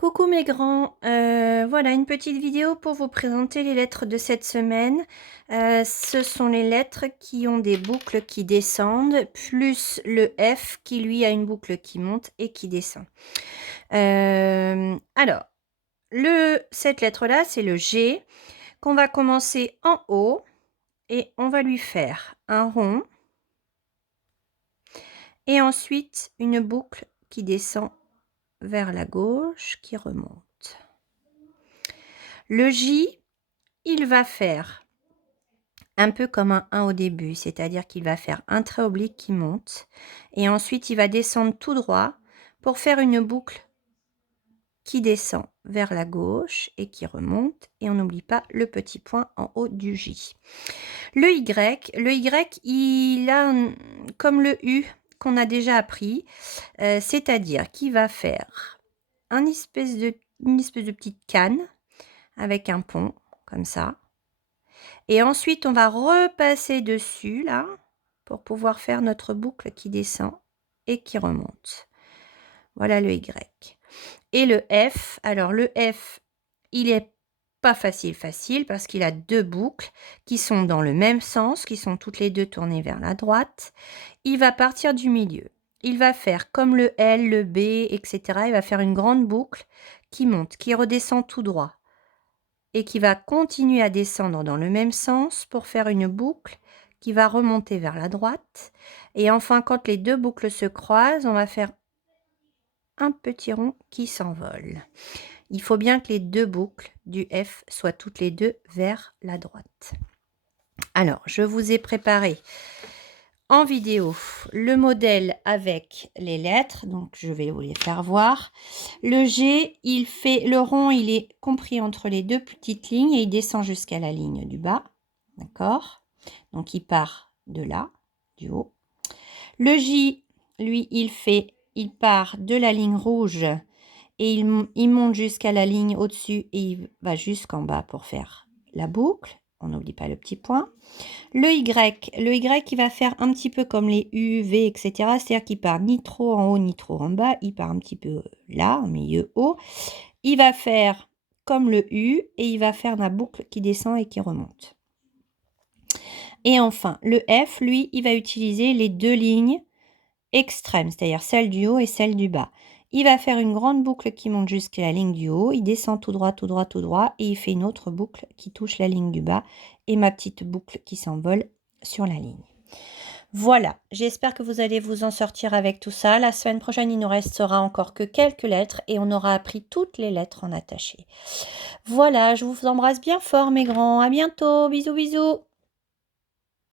Coucou mes grands, voilà une petite vidéo pour vous présenter les lettres de cette semaine. Ce sont les lettres qui ont des boucles qui descendent, plus le F qui lui a une boucle qui monte et qui descend. Alors, cette lettre-là, c'est le G qu'on va commencer en haut et on va lui faire un rond et ensuite une boucle qui descend vers la gauche, qui remonte. Le J, il va faire un peu comme un 1 au début, c'est-à-dire qu'il va faire un trait oblique qui monte et ensuite il va descendre tout droit pour faire une boucle qui descend vers la gauche et qui remonte, et on n'oublie pas le petit point en haut du J. Le Y, il a comme le U qu'on a déjà appris, c'est-à-dire qu'il va faire une espèce de petite canne avec un pont comme ça. Et ensuite, on va repasser dessus, là, pour pouvoir faire notre boucle qui descend et qui remonte. Voilà le Y. Et le F, alors le F, il est pas facile parce qu'il a deux boucles qui sont dans le même sens, qui sont toutes les deux tournées vers la droite. Il va partir du milieu. Il va faire comme le L, le B, etc. Il va faire une grande boucle qui monte, qui redescend tout droit et qui va continuer à descendre dans le même sens pour faire une boucle qui va remonter vers la droite. Et enfin, quand les deux boucles se croisent, on va faire un petit rond qui s'envole. Il faut bien que les deux boucles du F soient toutes les deux vers la droite. Alors, je vous ai préparé en vidéo le modèle avec les lettres, donc je vais vous les faire voir. Le G, il fait le rond, il est compris entre les deux petites lignes et il descend jusqu'à la ligne du bas, d'accord? Donc il part de là, du haut. Le J, lui, il part de la ligne rouge et il monte jusqu'à la ligne au-dessus et il va jusqu'en bas pour faire la boucle. On n'oublie pas le petit point. Le Y, il va faire un petit peu comme les U, V, etc. C'est-à-dire qu'il part ni trop en haut, ni trop en bas. Il part un petit peu là, au milieu haut. Il va faire comme le U et il va faire la boucle qui descend et qui remonte. Et enfin, le F, lui, il va utiliser les deux lignes extrêmes, c'est-à-dire celle du haut et celle du bas. Il va faire une grande boucle qui monte jusqu'à la ligne du haut, il descend tout droit, tout droit, tout droit, et il fait une autre boucle qui touche la ligne du bas, et ma petite boucle qui s'envole sur la ligne. Voilà, j'espère que vous allez vous en sortir avec tout ça. La semaine prochaine, il ne nous restera encore que quelques lettres, et on aura appris toutes les lettres en attaché. Voilà, je vous embrasse bien fort mes grands, à bientôt, bisous bisous.